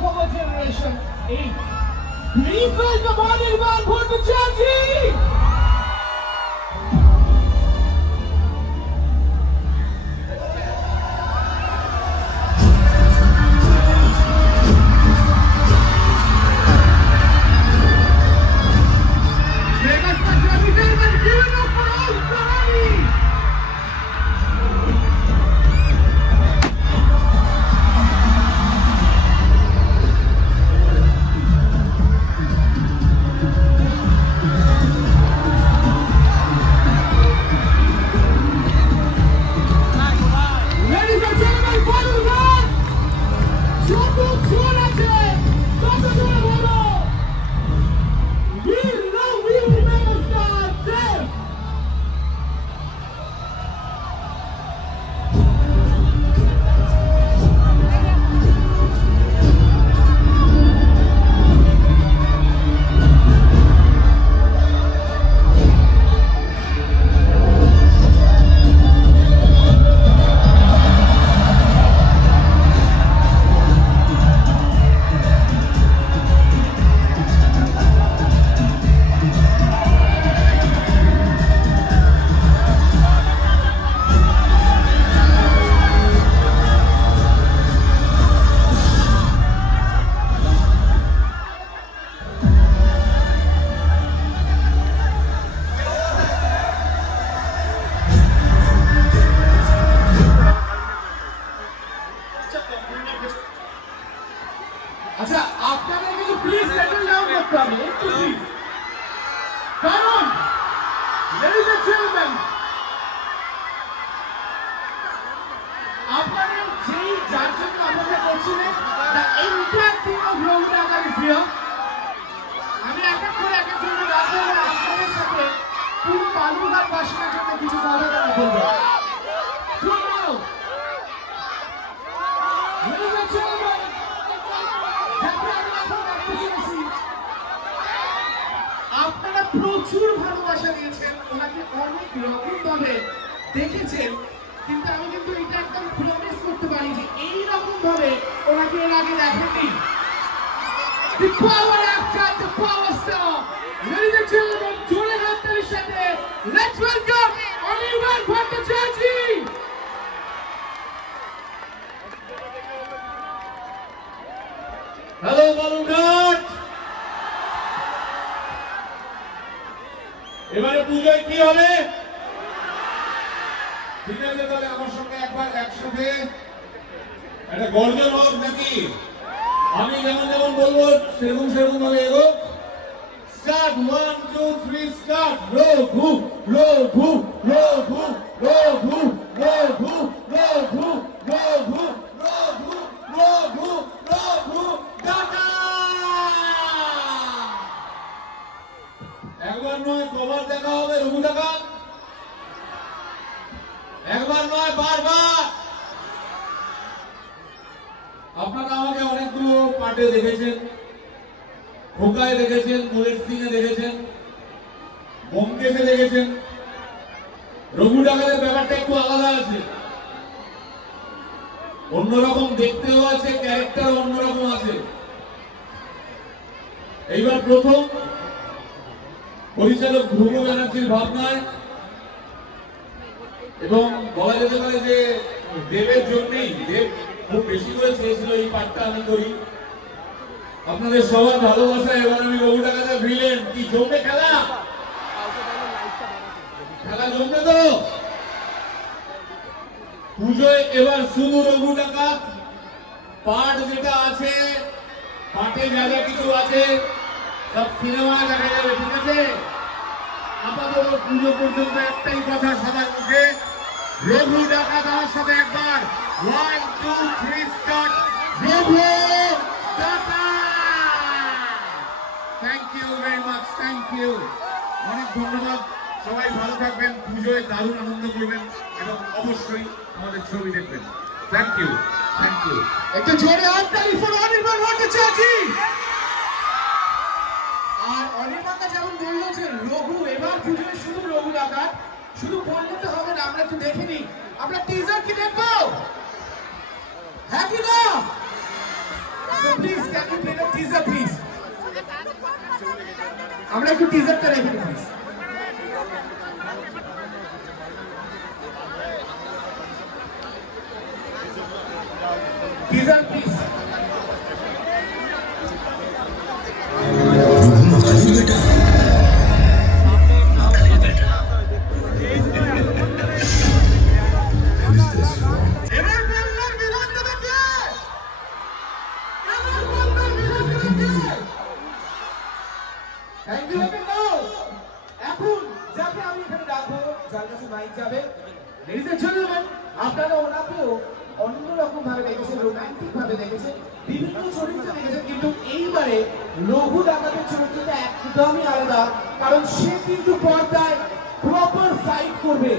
of our generation. 8. Please welcome Anirban Bhattacharjee. अच्छा आपने मुझे प्लीज सेटल डाउन मत करिए please come on ladies and gentleman आपने যেই যার জন্য অপেক্ষা করছিলেন দ্য এন্টায়ার টিম অফ রোগটাকার ইজ হিয়ার আমি এক এক করে এক এক জন্য রাখবো আর আপনাদের সাথে পুরো বালুরঘাট বাসীদের জন্য কিছু কথা বলবো Ladies and gentlemen, আপনারা প্রচুর ভালোবাসা দিয়েছেন ওনাকে অনেক রকম ভাবে দেখেছেন কিন্তু আমি কিন্তু এটা একদম প্রমিস করতে পারি যে এই রকম ভাবে ওনাকে এর আগে দেখেননি The power actor, the power star. Ladies and gentlemen, জোরে হাততালির সাথে let's welcome Anirban Bhattacharjee. Hello Balurghat এবারে পূজায় কি হবে ঠিক আছে তাহলে আমার সঙ্গে একবার একসাথে একটা গর্জন হোক নাকি আমি যেমন যেমন বলবো সেরকম সেরকম ভাবে এগো স্টার্ট 1 2 3 স্টার্ট রঘু রঘু রঘু রঘু রঘু রঘু রঘু রঘু রঘু রঘু দাদা একবার নয় কবার দেখা হবে রঘু দাদা একবার নয় বারবার আপনারা আমাকে অনেকগুলো পার্টে দেখেছেন খোকায় দেখেছেন বুলেট সিং এ দেখেছেন বোমকেশে দেখেছেন রঘু ডাকাতের ব্যাপারটা একটু আলাদা আছে অন্যরকম দেখতেও আছে ক্যারেক্টার অন্যরকম আছে এইবার প্রথম পরিচালক ধ্রুব ব্যানার্জির ভাবনায় এবং বলা যেতে পারে যে দেবের জন্যই দেব খুব বেশি করে চেয়েছিল এই পাঠটা আমি করি আপনাদের সবার ভালোবাসা এবার আমি রঘু ডাকাতের ভিলেন কি জমবে খেলা খেলা জমবে তো পুজোয় এবার শুধু রঘু ডাকাত পাঠ যেটা আছে পাঠে যা যা কিছু আছে সব সিনেমায় দেখা যাবে ঠিক আছে আপাতত পুজো পর্যন্ত একটাই কথা সবার মুখে রঘু ডাকাত আমার সাথে একবার 1 2 3 start Raghu thank you very much thank you অনেক ধন্যবাদ সবাই ভালো থাকবেন পুজোয় দারুণ আনন্দ করবেন এবং অবশ্যই আমাদের ছবি দেখবেন থ্যাংক ইউ একটু জোরে হাততালি ফর অনির্বাণ ভট্টাচার্য আর অনির্বাণদা যেমন বললো যে রঘু এবার পুজোয় শুধু রঘু ডাকাত শুধু বললে তো হবে না আমরা একটু দেখে নিই আমরা টিজার কি দেখবো হ্যাঁ কি না প্লিজ আমরা একটু টিজারটা রেখে দিই প্লিজ। Teaser please. बेटा আপনারা ওনাকেও অন্যরকম ভাবে দেখেছেন, রোমান্টিক ভাবে দেখেছেন, বিভিন্ন চরিত্রে দেখেছেন, কিন্তু এইবারে লঘু ডাকাতের চরিত্রটা একদমই আলাদা, কারণ সে কিন্তু পর্দায় প্রপার ফাইট করবে।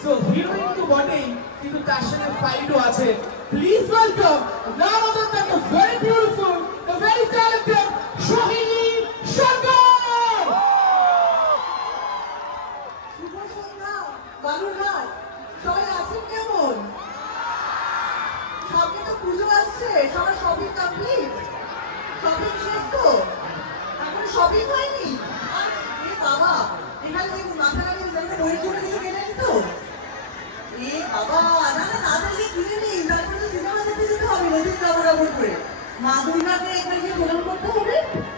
সো হিরোইন তো বটেই, কিন্তু তার সাথে ফাইটও আছে। Please welcome none other than the very beautiful, the very talented Sohini Sarkar. শুভ সন্ধ্যা বালুরঘাট, সবাই আছেন কেমন? সামনে তো পুজো আসছে, সবার শপিং কমপ্লিট? শপিং শেষ তো? এখন শপিং হয়নি? এ বাবা, এখানে ওই মাথা লাগিয়ে জানতে দড়ি চড়ে কিছু কেনেন তো? এ বাবা, না না না তাহলে কিনে নিন, তারপরে সিনেমা দেখতে যেতে হবে নতুন জামা কাপড় পরে। মা দুর্গাকে একবার গিয়ে প্রণাম করতে হবে,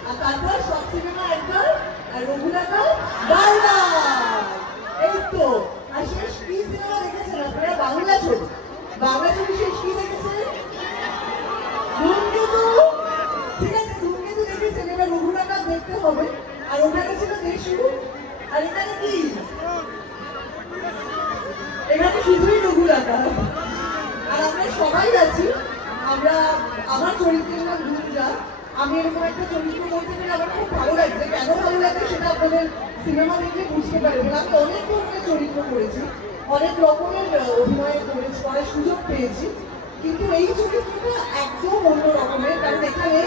আর তারপর সব সিনেমা একবার, আর রঘুনাথা বারবার। এই তো। আর শেষ কি সিনেমা দেখেছেন আপনারা? বাংলা ছবি। বাংলা ছবি শেষ কি দেখেছেন? ধূমকেতু। ঠিক আছে, ধূমকেতু দেখেছেন, এবার রঘুনাথ দেখতে হবে। আর ওখানে ছিল দেশু, আর এখানে কি? এখানে শুধুই রঘুনাথ। আর আমরা সবাই আছি। আমরা, আমার চরিত্রের নাম দুর্গা। আমি এরকম একটা চরিত্র করতে পেরে আমার খুব ভালো লাগছে। কেন ভালো লাগে সেটা আপনাদের সিনেমা দেখলে বুঝতে পারবেন। আমি অনেক ধরনের চরিত্র করেছি, অনেক রকমের অভিনয় করার সুযোগ পেয়েছি, কিন্তু এই চরিত্রটা একদম অন্য রকমের। কারণ এখানে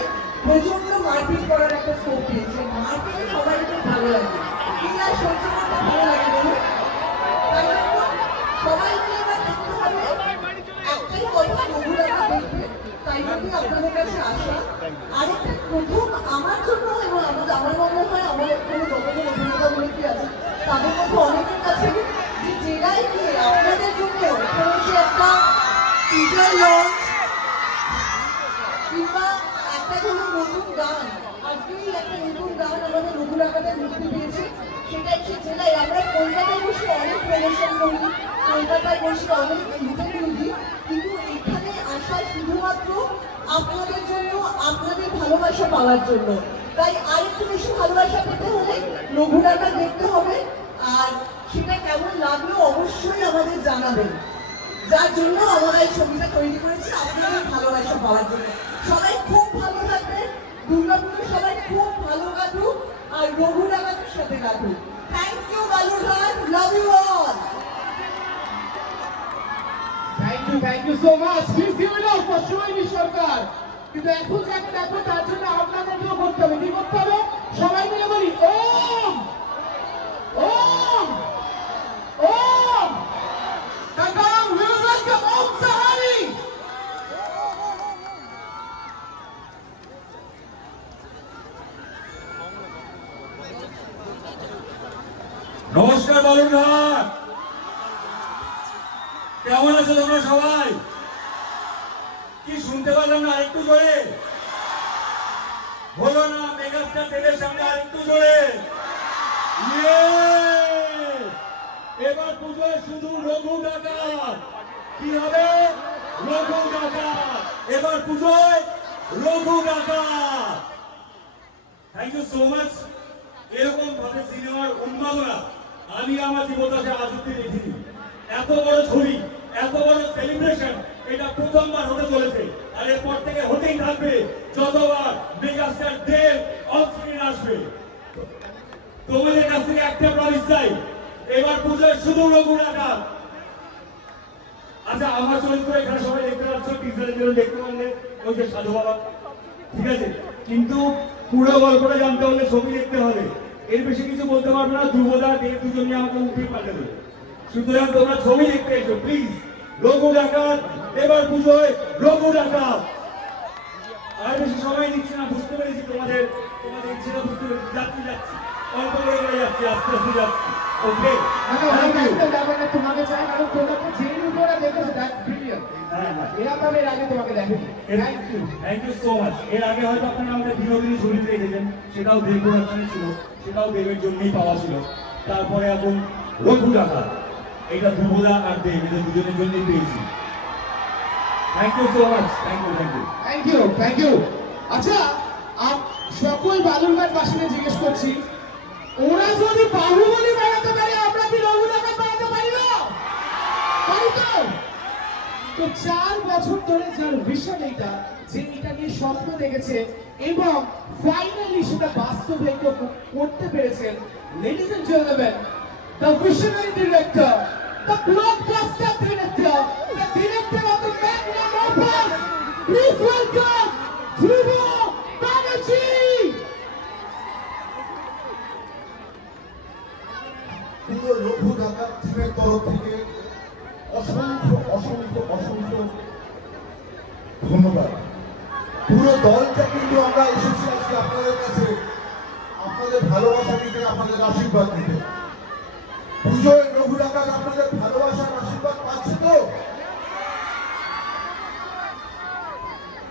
প্রচন্ড মারপিট করার একটা স্কোপ পেয়েছে। মারপিট সবাই খুব ভালো লাগে, কিন্তু আর সহ্য করতে ভালো লাগে বলুন। তাই জন্য সবাইকে এবার দেখতে হবে একটাই কথা, রঘুনাথ দেখবে। তাই জন্য আপনাদের কাছে আসা। আরেকটা প্রথম আমার জন্য এবং আমার মনে হয় আমার এখানে যতজন অভিনেতা অভিনেত্রী আছে তাদের মধ্যে অনেকের কাছে যে জেলায় গিয়ে আপনাদের জন্য এখানে একটা টিজার লঞ্চ কিংবা একটা কোনো নতুন গান, আজকেই একটা নতুন গান আমাদের রঘুনাথে মুক্তি পেয়েছে, সেটা একটি জেলায়। আমরা কলকাতায় বসে অনেক প্রমোশন করি, কলকাতায় বসে অনেক ইন্টারভিউ দিই, কিন্তু এখানে আসা শুধুমাত্র আপনাদের জন্য, আপনাদের ভালোবাসা পাওয়ার জন্য। তাই আরেকটু বেশি ভালোবাসা পেতে হলে রঘুনাথ দেখতে হবে। আর সেটা কেমন লাগলো অবশ্যই আমাদের জানাবেন, যার জন্য আমরা এই ছবিটা তৈরি করেছি আপনাদের ভালোবাসা পাওয়ার জন্য। সবাই খুব ভালো থাকবেন, দুর্গাপুজো সবাই খুব ভালো কাটুক, আর রঘুনাথের সাথে কাটুক। Thank you Balurghat, love you all. Thank you so much. Please give it up for Sohini Sarkar. কিন্তু এখন যাকে দেখো তার জন্য আপনাদেরকেও করতে হবে। কি করতে হবে? সবাই মিলে বলি Om Om Om. কাকাম we will welcome Om Sahani. নমস্কার বালুরঘাট, কেমন আছো তোমরা সবাই? কি শুনতে পারলাম না? আরেকটু জোরে বলো না। মেগাস্টার ছেলের সামনে আরেকটু জোরে। এবার পুজোয় শুধু রঘু ডাকাত। কি হবে? রঘু ডাকাত। এবার পুজোয় Raghu Dakat. Thank you so much. এরকম ভাবে সিনেমার উন্মাদনা আমি আমার জীবনে আজ অব্দি দেখিনি। এত বড় ছবি, এত বড় সেলিব্রেশন এটা প্রথমবার হতে চলেছে, আর এরপর থেকে হতেই থাকবে যতবার মেগাস্টার দেব অন স্ক্রিন আসবে। তোমাদের কাছ থেকে একটা প্রমিস চাই, এবার পুজোয় শুধু রঘু ডাকাত। আচ্ছা, আমার চরিত্র এখানে সবাই দেখতে পাচ্ছ, টিজারের জন্য দেখতে পারলে ওই যে সাধু বাবা, ঠিক আছে, কিন্তু পুরো গল্পটা জানতে হলে ছবি দেখতে হবে। এর বেশি কিছু বলতে পারবো না। ধ্রুবদা দেব দুজন নিয়ে আমাকে উঠেই পাঠাবে। সুতরাং তোমরা ছবি দেখতে এসো প্লিজ। রঘু ডাকাত, এবার পুজোয় রঘু ডাকাত। আর বেশি সময় নিচ্ছি না, বুঝতে পেরেছি তোমাদের ইচ্ছেটা, বুঝতে পেরেছি। যাচ্ছি। অল্প করে করে যাচ্ছি, আস্তে আস্তে যাচ্ছি। ওকে, মানে ওই দায়িত্ব যাবে না তোমাকে চাই, কারণ তোমাকে যে রূপটা দেখেছে দ্যাটস ব্রিলিয়ান্ট। এরকম এর আগে তোমাকে দেখেনি। Thank you so much. এর আগে হয়তো আপনারা আমাদের বিনোদিনী ঝুলিতে রেখেছেন, সেটাও দীর্ঘরাত্রি ছিল, সেটাও দেবের জন্যই পাওয়া ছিল। তারপরে এখন রঘু ডাকাত, এটা ধ্রুবদা আর দেব, এদের দুজনের জন্যই পেয়েছি। Thank you so much, thank you, thank you. Thank you, thank you. আচ্ছা, সকল বালুরঘাট বাসীকে জিজ্ঞেস করছি, ওরা যদি বাহুবলী বানাতে পারে, আমরা কি রঘু ডাকাত বানাতে পারি না? পারি তো? তো 4 বছর ধরে যার ভিশন এইটা, যে এটা নিয়ে স্বপ্ন দেখেছে এবং ফাইনালি সেটা বাস্তবায়িত করতে পেরেছেন, ladies and gentleman, the visionary director, the blockbuster director, the director of the magnum opus, please welcome Dhruv Banerjee. পুরো রঘু ডাকাত টিমের তরফ থেকে অসংখ্য অসংখ্য অসংখ্য ধন্যবাদ। পুরো দলটা কিন্তু আমরা এসেছি আজকে আপনাদের কাছে আপনাদের ভালোবাসা দিতে, আপনাদের আশীর্বাদ দিতে। পুজোয় রঘু ডাকাত আপনাদের ভালোবাসার আশীর্বাদ পাচ্ছে তো?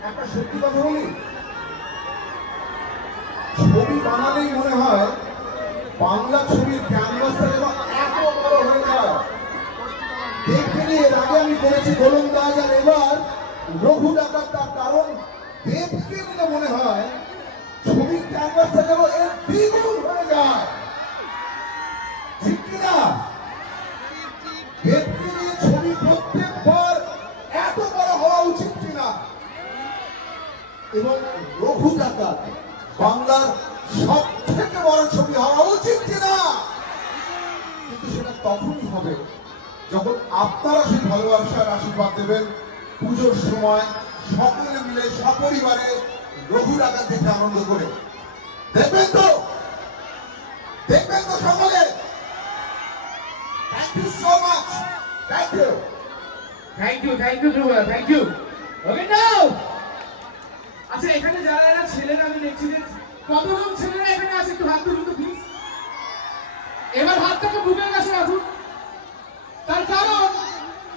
একটা সত্যি কথা বলি, ছবি বানালেই মনে হয় বাংলা ছবির ক্যানভাসটা যেন এত বড় হয়ে যায়। দেখতে নিয়ে এর আগে আমি করেছি গোলন্দাজ, আর এবার রঘু ডাকাত, তার কারণ দেবকে নিয়ে মনে হয় ছবির ক্যানভাসটা যেন এর দ্বিগুণ হয়ে যায়। ঠিক কিনা? দেবকে নিয়ে ছবি প্রত্যেকবার এত বড় হওয়া উচিত কিনা? এবং রঘু ডাকাত বাংলার সব থেকে বড় ছবি হওয়া উচিত কিনা? কিন্তু সেটা তখনই হবে যখন আপনারা সেই ভালোবাসার আশীর্বাদ দেবেন। পুজোর সময় সকলে মিলে সপরিবারে রঘু ডাকাত দেখে আনন্দ করে দেখবেন তো? দেখবেন তো সকলে? Thank you so much, thank you. Thank you, thank you Dhruba, thank you. Okay now. আচ্ছা, এখানে যারা এরা ছেলেরা আমি দেখছি যে কতজন ছেলেরা এখানে আছে, একটু হাত তুলুন তো প্লিজ। এবার হাতটাকে বুকের কাছে রাখুন। তার কারণ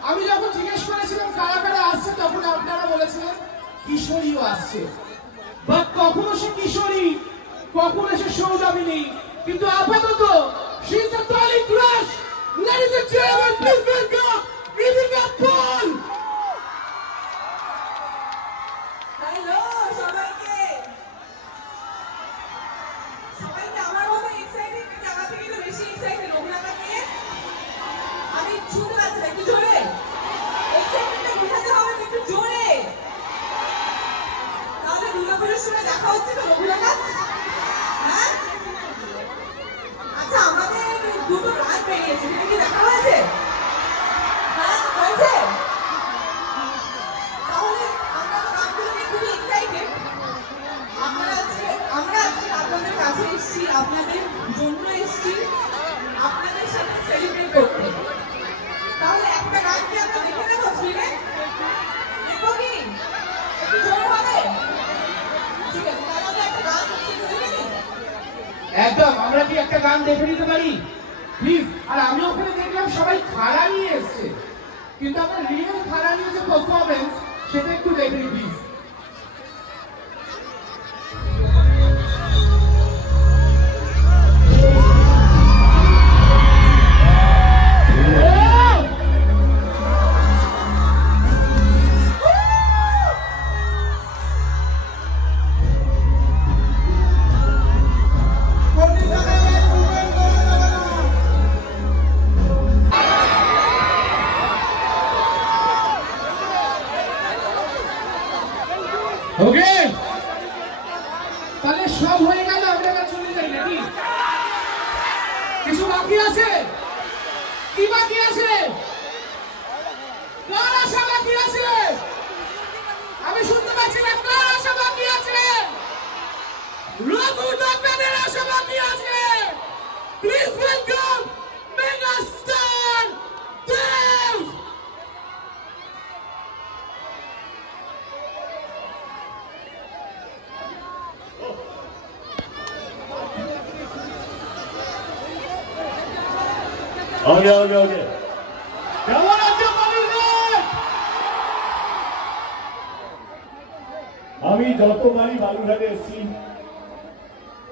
আমি যখন জিজ্ঞেস করেছিলাম কারা কারা আসছে, তখন আপনারা বলেছিলেন কিশোরীও আসছে। বাট কখনো সে কিশোরী, কখনো সে সৌদামিনী, কিন্তু আপাতত she is the darling crush. Ladies and gentlemen, please welcome Ivika Paul. Hello সবাইকে, সবাইকে আমার মতো এক্সাইটেড নাকি আমার থেকে একটু বেশি এক্সাইটেড রঘু ডাকাত নিয়ে? আমি শুনতে পাচ্ছি না, একটু জোরে এক্সাইটেডটা বোঝাতে হবে তো, একটু জোরে। তাহলে দুর্গাপুজোর সময় দেখা হচ্ছে তো রঘু ডাকাত? হ্যাঁ, আচ্ছা, আমাদের দুটো গান বেরিয়েছে, সেটা কি দেখা হয়েছে? হ্যাঁ, হয়েছে। তাহলে আমরা তো গানগুলো নিয়ে খুবই এক্সাইটেড। আমরা আজকে আপনাদের কাছে এসেছি, আপনাদের জন্য এসেছি, আপনাদের সাথে সেলিব্রেট করতে। তাহলে একটা গান কি আমরা দেখে নেবো স্ক্রিনে? দেখবো কি? একটু জোরে হবে? ঠিক আছে, তাহলে আমরা একটা গান দেখে নিই। একদম, আমরা কি একটা গান দেখে নিতে পারি প্লিজ? আর আমি ওখানে দেখলাম সবাই খাড়া নিয়ে এসছে, কিন্তু আমার রিয়েল খাড়া নিয়ে যে পারফরমেন্স, সেটা একটু দেখে নিই প্লিজ। ওকে, তাহলে সব হয়ে গেল, আমরা এবার চলে যাই নাকি? কিছু বাকি আছে? কি বাকি আছে? কার আশা বাকি আছে? আমি শুনতে পাচ্ছি না। কার আশা বাকি আছে? রঘু ডাকাতের আশা বাকি আছে। প্লিজ ওয়েলকাম মেগা স্টার দেব। ওকে কেমন আছে বালুরঘাট? আমি যতবারই বালুরঘাটে এসেছি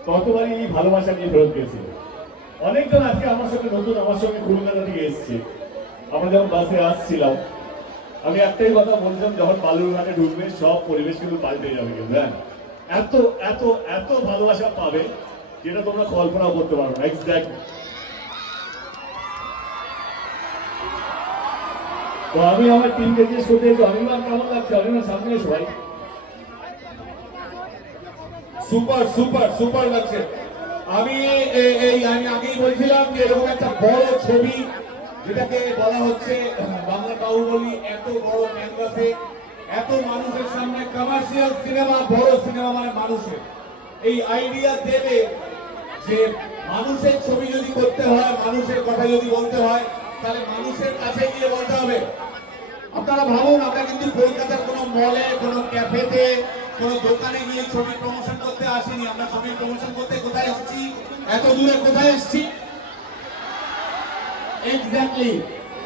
ততবারই এই ভালোবাসা নিয়ে ফেরত গেছি। অনেকজন আজকে আমার সাথে নতুন আমার সঙ্গে কলকাতা থেকে এসছে। আমরা যখন বাসে আসছিলাম আমি একটাই কথা বলছিলাম, যখন বালুরঘাটে ঢুকবে সব পরিবেশ কিন্তু পাল্টে যাবে। কিন্তু হ্যাঁ, এত এত এত ভালোবাসা পাবে যেটা তোমরা কল্পনাও করতে পারো না। এক্স্যাক্ট। তো আমি আমার টিমকে জিজ্ঞেস করতে চাইছি, অনির্বাণ কেমন লাগছে? অনির্বাণ সামনে সবাই সুপার সুপার সুপার লাগছে। আমি আমি আগেই বলছিলাম যে এরকম একটা বড় ছবি যেটাকে বলা হচ্ছে বাংলা বাহুবলী, এত বড় ক্যানভাসে এত মানুষের সামনে কমার্শিয়াল সিনেমা, বড় সিনেমা মানে মানুষের এই আইডিয়া দেবে যে মানুষের ছবি যদি করতে হয়, মানুষের কথা যদি বলতে হয়, তাহলে মানুষের কাছে গিয়ে বলতে হবে। আপনারা ভাবুন, আমরা কিন্তু কলকাতার কোনো মলে, কোনো ক্যাফেতে, কোনো দোকানে গিয়ে ছবি প্রমোশন করতে আসিনি। আমরা ছবি প্রমোশন করতে কোথায় এসেছি? এত দূরে কোথায় এসেছি? এক্স্যাক্টলি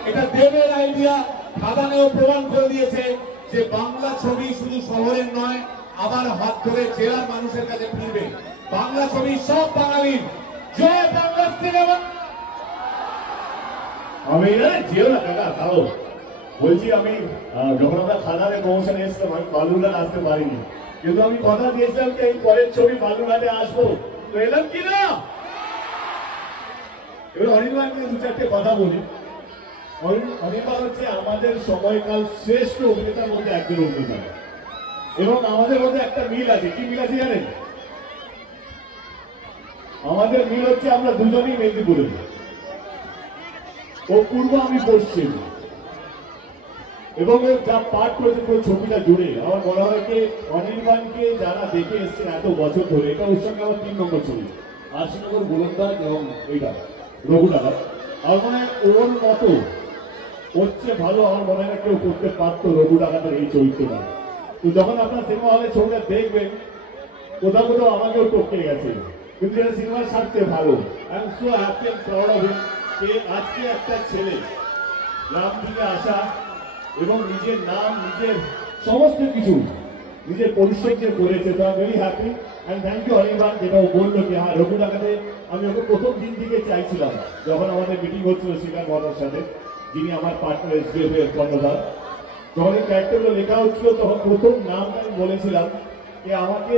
এটা দেবের আইডিয়া। খাদানেও প্রমাণ করে দিয়েছে যে বাংলা ছবি শুধু শহরের নয়, আবার হাত ধরে জেলার মানুষের কাছে ফিরবে। বাংলা ছবি সব বাঙালির। জয় বাংলা সিনেমা। আমি যেও না কাকা, তাও বলছি আমি যখন আমরা খাদানে প্রমোশনে এসেছিলাম আমি বালুরঘাট আসতে পারিনি, কিন্তু আমি কথা দিয়েছিলাম যে এই পরের ছবি বালুরঘাটে আসবো, তো এলাম কি না? এবার অনির্বাণকে দু চারটে কথা বলি। অনির্বাণ হচ্ছে আমাদের সময়কাল শ্রেষ্ঠ অভিনেতার মধ্যে একজন অভিনেতা, এবং আমাদের মধ্যে একটা মিল আছে। কি মিল আছে জানেন? আমাদের মিল হচ্ছে আমরা দুজনেই মেদিনীপুরে, ও পূর্ব আমি পশ্চিম, এবং ও যা পাঠ করেছে পুরো ছবিটা জুড়ে আমার মনে হয় যে অনির্বাণকে যারা দেখে এসছেন এত বছর ধরে, এটা ওর সঙ্গে আমার 3 নম্বর ছবি, আশিনগর গোলন্দাজ এবং এইটা রঘুটাকা। আমার মনে হয় ওর মতো হচ্ছে ভালো আমার মনে হয় কেউ করতে পারতো রঘুটাকাটার এই চরিত্রটা। তো যখন আপনার সিনেমা হলে ছবিটা দেখবেন কোথাও কোথাও আমাকেও টপকে গেছে, কিন্তু এটা সিনেমার স্বার্থে ভালো। I am so happy and proud of him যে আজকে একটা ছেলে গ্রাম থেকে আসা এবং নিজের নাম, নিজের সমস্ত কিছু, নিজের পরিশ্রম যে করেছে। তো I am very happy and thank you Anirban, যেটা ও বললো যে হ্যাঁ রঘুটাকাতে আমি ওকে প্রথম দিন থেকে চাইছিলাম। যখন আমাদের মিটিং হচ্ছিল শিকার মহাতার সাথে, যিনি আমার পার্টনার এসডিএফ এর কর্ণধার, যখন এই ক্যারেক্টারগুলো লেখা হচ্ছিল তখন প্রথম নামটা আমি বলেছিলাম যে আমাকে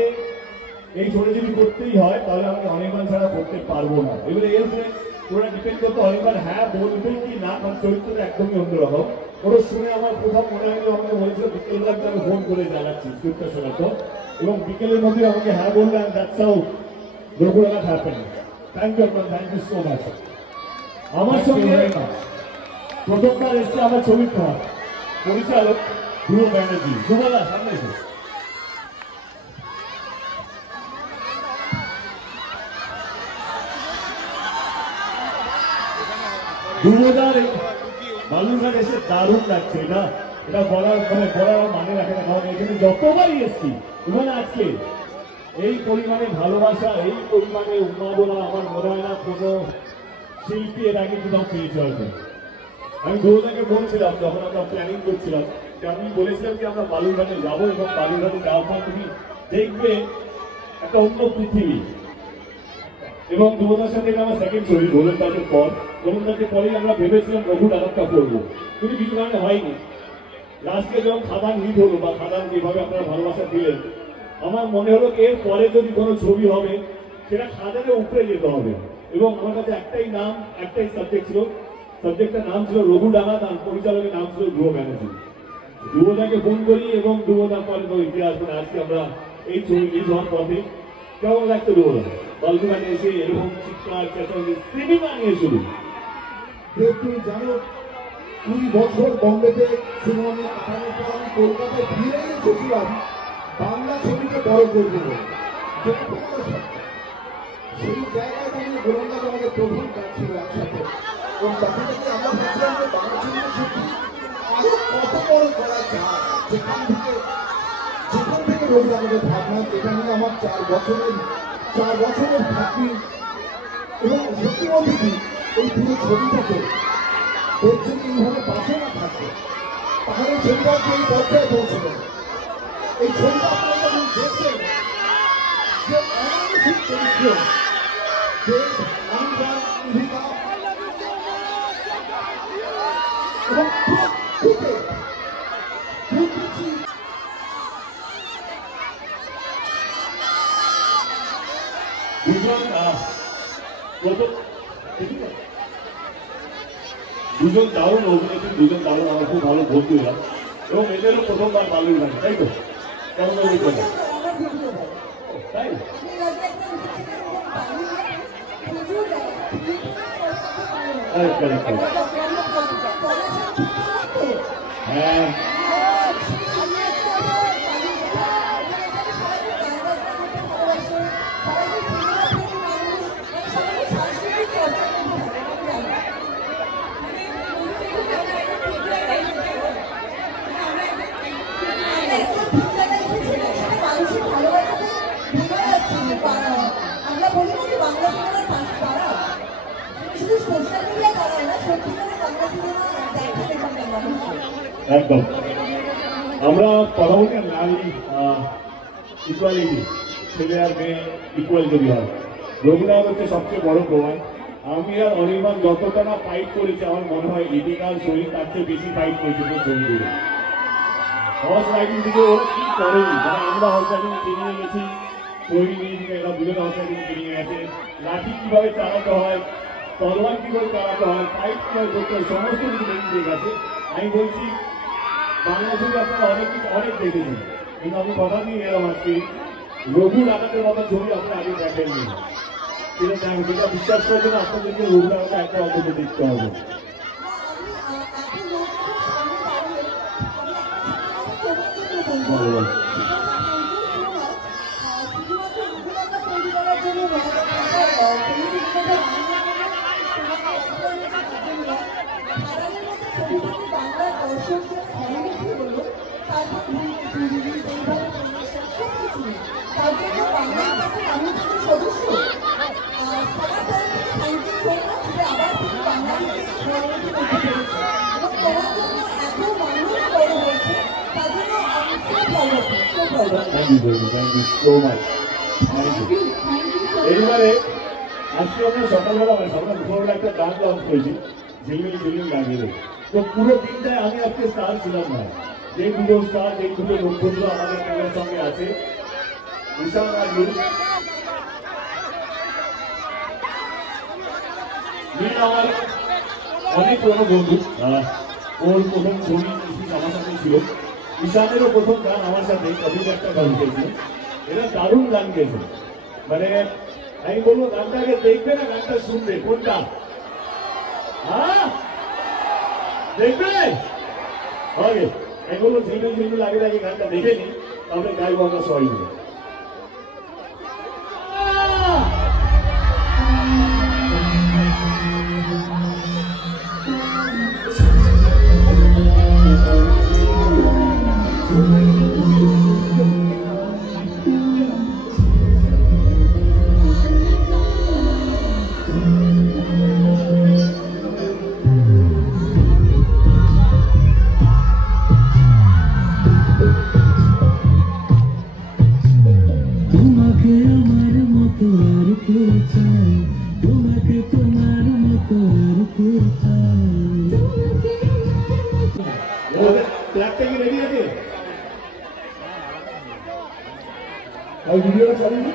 এই ছোট যদি করতেই হয় তাহলে আমি অনির্বাণ ছাড়া করতে পারবো না। এবারে এর উপরে ওরা ডিপেন্ড করতো অনির্বাণ হ্যাঁ বলবে কি না, কারণ চরিত্রটা একদমই অন্যরকম। ওরা শুনে আমার প্রথম মনে হয় আমাকে বলেছিল বিকেলবেলাতে আমি ফোন করে জানাচ্ছি স্ক্রিপ্টটা শোনাতো, এবং বিকেলের মধ্যে আমাকে হ্যাঁ বললেন। দ্যাটস হাউ রঘুটাকা হ্যাপেন। থ্যাংক ইউ আপনার, থ্যাংক ইউ সো মাচ। আমার সঙ্গে প্রথমবার এসছে আমার ছবির পরিচালক ধ্রুব ব্যানার্জি। ধ্রুবদা সামনে এসে। ধ্রুবদার বালুরঘাট এসে দারুণ লাগছে। এটা বলার মানে রাখে না, কারণ এখানে যতবারই এসছি এবং আজকে এই পরিমাণে ভালোবাসা, এই পরিমাণে উন্মাদনা আমার মনে হয় না কোনো শিল্পী এর আগে কোথাও পেয়েছে হয়তো। আমি ধ্রুবদাকে বলছিলাম যখন আমরা প্ল্যানিং করছিলাম যে আমি বলেছিলাম যে আমরা বালুরঘাটে যাবো, এবং বালুরঘাটে যাওয়ার পর তুমি দেখবে একটা অন্য পৃথিবী। এবং ধ্রুবদার সাথে আমার সেকেন্ড ছবি গোলন্দাজের পর, গোলন্দাজের পরেই আমরা ভেবেছিলাম রঘুটাকা করবো, কিন্তু কিছু কারণে হয়নি। লাস্টে যখন খাদান হিট হলো বা খাদান যেভাবে আপনারা ভালোবাসা দিলেন, আমার মনে হলো এর পরে যদি কোনো ছবি হবে সেটা খাদানের উপরে যেতে হবে। এবং আমার কাছে একটাই নাম, একটাই সাবজেক্ট ছিল, সাবজেক্টটার নাম ছিল রঘুটাকা, তার পরিচালকের নাম ছিল ধ্রুব ব্যানার্জি। ধ্রুবদাকে ফোন করি এবং ধ্রুবদার পরে তো ইতিহাস মানে আজকে আমরা এই ছবি রিলিজ হওয়ার পথে। কেমন লাগছে ধ্রুবদা বালুরঘাটে এসে এরকম চিৎকার চেঁচামেচি সিনেমা নিয়ে শুরু? তুমি জানো 20 বছর বম্বেতে সিনেমা নিয়ে কাটানোর পর আমি কলকাতায় ফিরে এসেছিলাম বাংলা ছবিকে বড় করবো বলে। সেই জায়গায় দাঁড়িয়ে গোলন্দাজ আমাদের প্রথম কাজ ছিল একসাথে, এবং তখন থেকে আমরা ভাবছিলাম যে বাংলা ছবিকে সত্যি আরো কত বড় করা যায়। যেখান থেকে রোগ আমাদের ভাবনা, যেটা নিয়ে আমার 4 বছরের থাকি। এবং সত্যি বলতে কি এই পুরো ছবিটাকে দেখছেন এইভাবে বাসনা থাকবে, তাহলে ছবিটা এই পর্যায়ে পৌঁছবে। এই ছবিটা আপনারা যখন দেখবেন যে অমানসিক পরিশ্রম, যে অঙ্গা অঙ্গিকা এবং প্রত্যেকে প্রতিটি দুজন দারুণ অভিনেত্রী, দুজন দারুণ আমার খুব ভালো বন্ধু এরা, এবং এদেরও প্রথমবার বালুর গান, তাই তো? কেমন অভিজ্ঞতা? তাই হ্যাঁ, আমরা বলি না যে বাংলা সিনেমার পাশে তারা শুধু সোশ্যাল মিডিয়া তারা না, সত্যিকারের বাংলা সিনেমা দেখা এখানকার মানুষ। একদম। আমরা কথা বলি নারী ইকুয়ালিটি, ছেলে আর মেয়ে ইকুয়াল যদি হয়, রঘুনাথ হচ্ছে সবচেয়ে বড় প্রমাণ। আমি আর অনির্বাণ যতটা না ফাইট করেছি, আমার মনে হয় ইদিকার শরীর তার চেয়ে বেশি ফাইট করেছে ছবি দূরে। হর্স রাইডিং থেকে ওরা কি করেনি, মানে আমরা হর্স রাইডিং কিনে নিয়ে গেছি, তৈরি নিয়ে দিকে এরা দুজন হর্স রাইডিং কিনে নিয়ে গেছে, লাঠি কিভাবে চালাতে হয়, তলোয়ার কিভাবে চালাতে হয়, ফাইট কিভাবে করতে হয়, সমস্ত কিছু দেখিয়ে গেছে। আমি বলছি বাংলা ছবি আপনারা অনেক কিছু অনেক দেখেছেন, কিন্তু আমি কথা দিয়ে এলাম আজকে রঘু নাটকের মতো ছবি আপনি আগে দেখেননি। যেটা বিশ্বাস করবেন আপনাদেরকে রঘু নাটকটা একটা অন্তত দেখতে হবে। Thank you so much. Thank you. এবারে আজকে আমরা সকালবেলা দুপুরবেলা একটা গান লঞ্চ করেছি, ঝিলমিল ঝিলমিল লাগিয়ে। তো পুরো দিনটায় আমি আজকে স্টার ছিলাম না, যে দুটো স্টার, যে দুটো বন্ধু আমাদের ক্যামেরার সঙ্গে আছে, ঈশান আর নীল। নীল আমার অনেক পুরনো বন্ধু, ওর প্রথম ছবি আমার সাথে ছিল। ঈশানেরও প্রথম গান আমার সাথে কবির একটা গান গেছিল, এটা দারুণ গান গেছে। মানে আমি বলবো গানটাকে দেখবে না গানটা শুনবে, কোনটা? হ্যাঁ দেখবে? ওকে, আমি বলবো ঝিলমিল ঝিলমিল আগে আগে গানটা দেখে নি, তাহলে গাইবো আমরা সবাই মিলে। ভিডিওটা চালিয়ে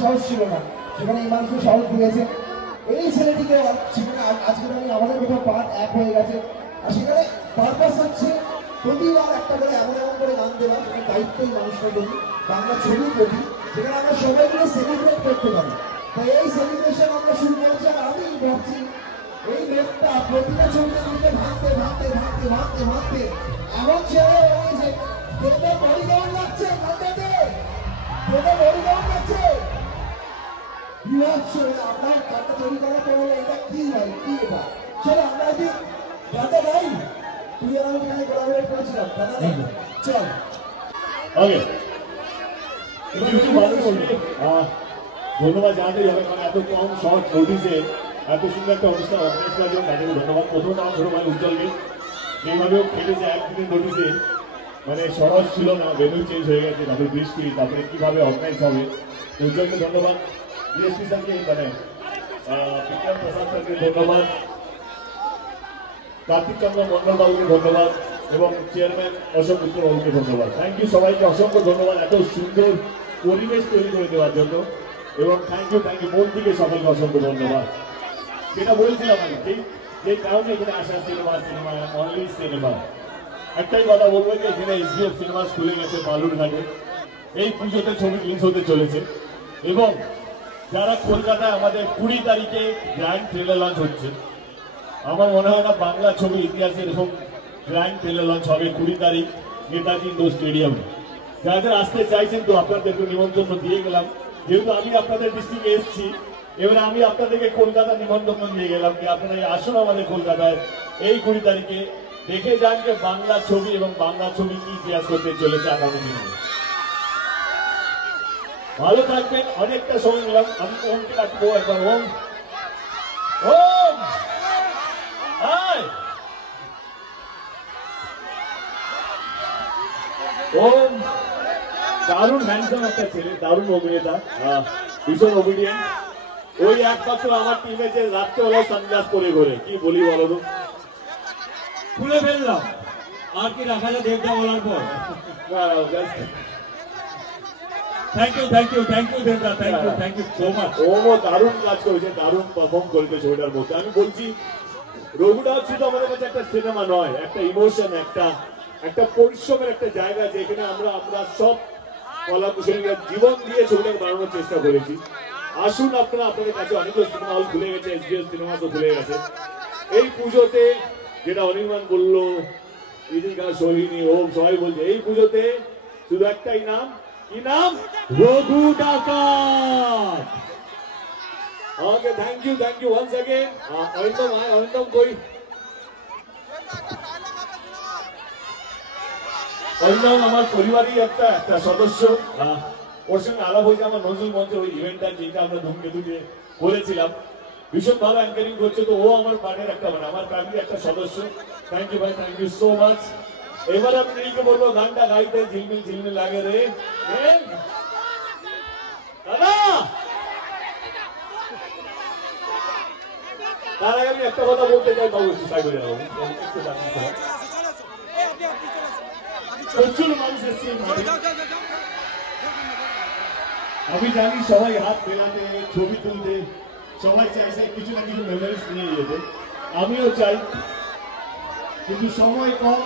সাহস ছিল না, সেখানে এই মানুষকে সাহস দিয়েছে। এই ছেলেটিকে সেখানে আজকে আমাদের কোথাও পার্ট এক হয়ে গেছে, আর সেখানে পারপাস হচ্ছে প্রতিবার একটা করে এমন এমন করে গান দেওয়া, সেখানে দায়িত্বই মানুষটা প্রতি বাংলা ছবির প্রতি, যেখানে আমরা সবাই মিলে সেলিব্রেট করতে পারি। তাই এই সেলিব্রেশন আমরা শুরু করেছি। আর আমি ভাবছি এই মেঘটা প্রতিটা ছবিতে ছবিতে ভাঙতে ভাঙতে ভাঙতে ভাঙতে ভাঙতে এমন ছেলে হয়েছে, তোদের বডি কেমন লাগছে? গানটাতে তোদের বডি কেমন লাগছে? বিভৎস আপনার গানটা তৈরি করার পর বলে এটা কি ভাই কি এটা চলো আমরা কি গানটা গাই তুই আর আমি এখানে কোলাবোরেট করেছিলাম গানটা গাই চল ওকে কিছু মানুষ ধন্যবাদ জানাতেই হবে কারণ এত কম শর্ট নোটিসে এত সুন্দর একটা অনুষ্ঠান অর্গানাইজ করার জন্য তাদেরকে ধন্যবাদ। প্রথমত আমার ছোট ভাই উজ্জ্বলকে যেভাবেও খেলেছে একদিনের নোটিসে মানে সহজ ছিল না, ভেন্যু চেঞ্জ হয়ে গেছে, তারপরে বৃষ্টি, তারপরে কিভাবে অর্গানাইজ হবে। উজ্জ্বলকে ধন্যবাদ, ডিএসপি স্যারকে মানে বিজ্ঞান প্রসাদ স্যারকে ধন্যবাদ, কার্তিক চন্দ্র মন্ডল বাবুকে ধন্যবাদ এবং চেয়ারম্যান অশোক মিত্র বাবুকে ধন্যবাদ। থ্যাংক ইউ সবাইকে, অসংখ্য ধন্যবাদ এত সুন্দর পরিবেশ তৈরি করে দেওয়ার জন্য এবং থ্যাংক ইউ মন থেকে সবাইকে অসংখ্য ধন্যবাদ। যেটা বলছিলাম আমি যে কারণে এখানে আসা সিনেমা অনলি সিনেমা, একটাই কথা বলবো যে এখানে এসবিএফ সিনেমা খুলে গেছে বালুরঘাটে, এই পুজোতে ছবি রিলিজ হতে চলেছে এবং যারা কলকাতায় আমাদের 20 তারিখে গ্র্যান্ড ট্রেলার লঞ্চ হচ্ছে, আমার মনে হয় না বাংলা ছবি ইতিহাসে এরকম গ্র্যান্ড ট্রেলার লঞ্চ হবে 20 তারিখ নেতাজি ইন্ডোর স্টেডিয়ামে। যাদের আসতে চাইছেন তো আপনাদেরকে নিমন্ত্রণ দিয়ে গেলাম, যেহেতু আমি আপনাদের ডিস্ট্রিক্টে এসেছি এবারে আমি আপনাদেরকে কলকাতা নিমন্ত্রণ দিয়ে গেলাম যে আপনারা আসুন আমাদের কলকাতায় এই 20 তারিখে, দেখে যান যে বাংলা ছবি এবং বাংলা ছবি কি ইতিহাস করতে চলেছে আগামী দিনে। ভালো থাকবেন, অনেকটা সময় নিলাম, আমি ওমকে রাখবো একবার। ওম ওম হাই ওম দারুণ হ্যান্ডসাম একটা ছেলে, দারুণ অভিনেতা, ভীষণ অবিডিয়েন্ট। ওই একমাত্র আমার টিমে যে রাত্রেবেলা সানগ্লাস পরে ঘোরে, কি বলি বলো তো, খুলে ফেললাম আর কি রাখা যায় দেবদা বলার পর। থ্যাংক ইউ দেবদা, থ্যাংক ইউ সো মাচ। ও দারুণ কাজ করেছে, দারুণ পারফর্ম করেছে ছবিটার মধ্যে। আমি বলছি রঘুটা শুধু আমাদের কাছে একটা সিনেমা নয়, একটা ইমোশন, একটা পরিশ্রমের একটা জায়গা যেখানে আমরা সব কলাকুশলীরা জীবন দিয়ে ছবিটাকে বানানোর চেষ্টা করেছি। আসুন আপনারা, আপনাদের কাছে অনেকগুলো সিনেমা হল খুলে গেছে, এসবিএস সিনেমা তো খুলে গেছে। এই পুজোতে যেটা অনির্বাণ বললো, ইদিকা সোহিনী ওম সবাই বলছে, এই পুজোতে শুধু একটাই নাম, কি নাম? Raghu Dakat. Okay, thank you once again. Arindam কই? অরিন্দম আমার পরিবারই একটা সদস্য, ওর সঙ্গে আলাপ হয়েছে আমার নজরুল মঞ্চে ওই ইভেন্টটা যেটা আমরা ধূমকেতুতে করেছিলাম। ভীষণ ভালো অ্যাঙ্কারিং করছে, তো ও আমার পার্টির একটা মানে আমার ফ্যামিলির একটা সদস্য। থ্যাংক ইউ ভাই, থ্যাংক ইউ সো মাচ। এবার আমি নীলকে বলবো গানটা গাইতে, ঝিলমিল লাগে রে দাদা। তার আগে আমি একটা কথা বলতে চাই, বাবু সাইডে যাবো, প্রচুর মানুষ এসছে। আমি জানি সবাই হাত মেলাতে, ছবি তুলতে, সবাই চাইছে কিছু না কিছু মেমোরিজ নিয়ে যেতে, আমিও চাই, কিন্তু সময় কম।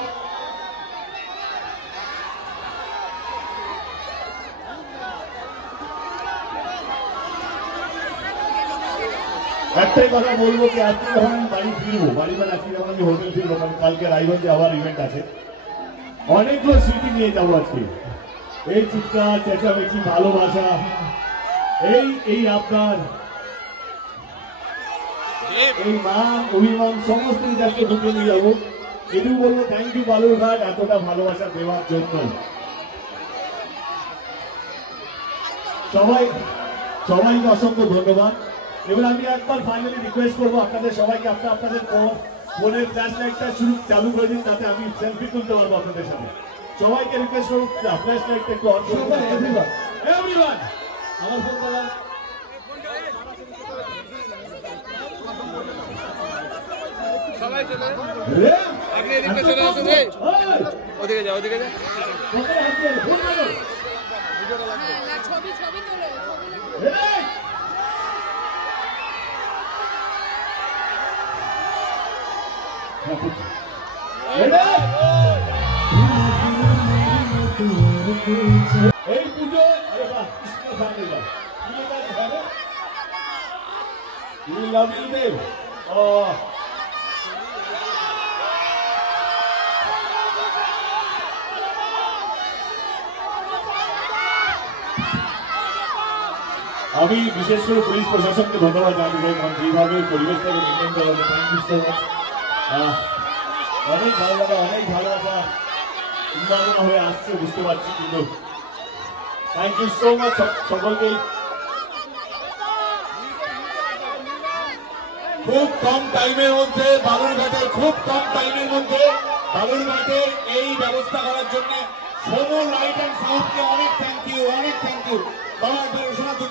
একটাই কথা বলবো যে আজকে যখন আমি বাড়ি ফিরবো, বাড়ি মানে আজকে যখন আমি হোটেল ফিরবো, কারণ কালকে রায়গঞ্জে আবার ইভেন্ট আছে, অনেকগুলো স্মৃতি নিয়ে যাবো আজকে। এই চিৎকার চেঁচামেচি, ভালোবাসা, এই আপনার এই মান অভিমান সমস্ত কিছু আজকে ঢুকে নিয়ে যাবো। এটুকু বলবো থ্যাংক ইউ বালুরঘাট এতটা ভালোবাসা দেওয়ার জন্য। সবাইকে অসংখ্য ধন্যবাদ। এবার আমি একবার ফাইনালি রিকোয়েস্ট করবো আপনাদের সবাইকে, আপনাদের ফোনের ফ্ল্যাশ লাইটটা চালু করে দিন, তাতে আমি সেলফি তুলতে পারবো আপনাদের সাথে। সবাইকে রিকোয়েস্ট করবো ফ্ল্যাশ লাইটটা একটু অন করুন। এভরিওয়ান আমার ফোন করলাম। সবাই চলে আপনি এদিকে চলে আসুন, ওদিকে যাও, ওদিকে যাও। ছবি তোলো। এই পুজো দেব আমি বিশেষ করে পুলিশ প্রশাসনকে ধন্যবাদ জানাতে চাই, কারণ যেভাবে পরিবেশটাকে মেনটেন করা হচ্ছে। Thank you so much. অনেক ভালো লাগা, অনেক ভালোবাসা উন্মাদনা হয়ে আসছে বুঝতে পারছি, কিন্তু থ্যাংক ইউ সো মাচ সকলকেই। খুব কম টাইমের মধ্যে বালুরঘাটের বালুরঘাটে এই ব্যবস্থা করার জন্য সোমো লাইট অ্যান্ড সাউন্ডকে অনেক থ্যাংক ইউ। বাবা একবার শোনাচ্ছি।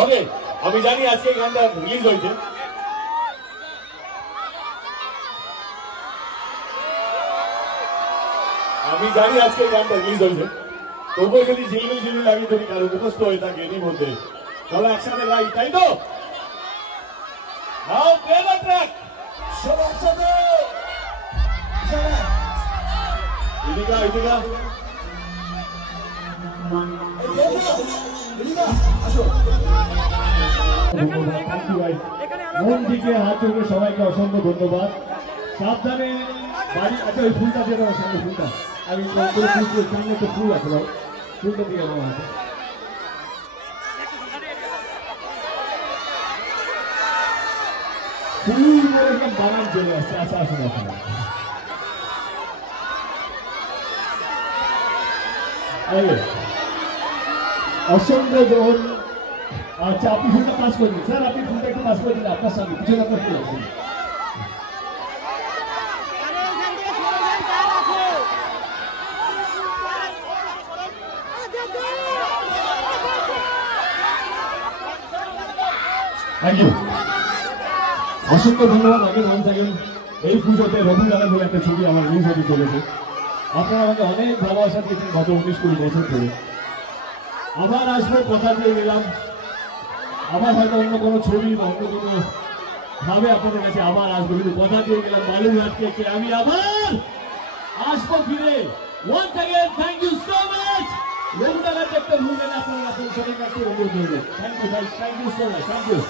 ওকে, আমি জানি আজকে এই গানটা রিলিজ হয়েছে, তবুও যদি ঝিলমিল লাগে যদি কারো মুখস্থ হয়ে থাকে এরই মধ্যে, চলো একসাথে গাই, তাই তো? নাও প্লে দ্য ট্র্যাক। সবাই একসাথে এদিকে মন দিকে হাত চোখে সবাইকে অসংখ্য ধন্যবাদ। সাবধানে বাড়ি। আচ্ছা, ওই ফুলটা দিয়ে দেওয়ার সঙ্গে ফুলটা আমি ফুল আছে, ফুলটা দিয়ে আমার হাতে। ফুল করে বানান চলে আসছে। আচ্ছা, আসুন। অসংখ্য গ্রহণ। আচ্ছা, আপনি ফুলটা পাস করে দিন স্যার, আপনি ফুলটা একটু পাস করে দিন আপনার সামনে, পিছনে আপনার ফুল আছে। থ্যাংক ইউ, অসংখ্য ধন্যবাদ। আগে ওয়ান সেকেন্ড, এই পুজোতে রবীন্দ্রনাথ বলে একটা ছবি আমার রিলিজ হতে চলেছে। আপনারা আমাকে অনেক ভালোবাসা দিয়েছেন গত 19-20 বছর ধরে। আবার আসবো, কথা দিয়ে গেলাম। আবার হয়তো অন্য কোনো ছবি বা অন্য কোনো ভাবে আপনাদের কাছে আবার আসবো, কিন্তু কথা দিয়ে গেলাম বালুরঘাট থেকে আমি আবার আসবো ফিরে। Once again thank you so much. Rabindranath একটা ভুলবেন আপনারা, আপনাদের সবাইকে একটু অনুরোধ করবো। Thank you so much, thank you.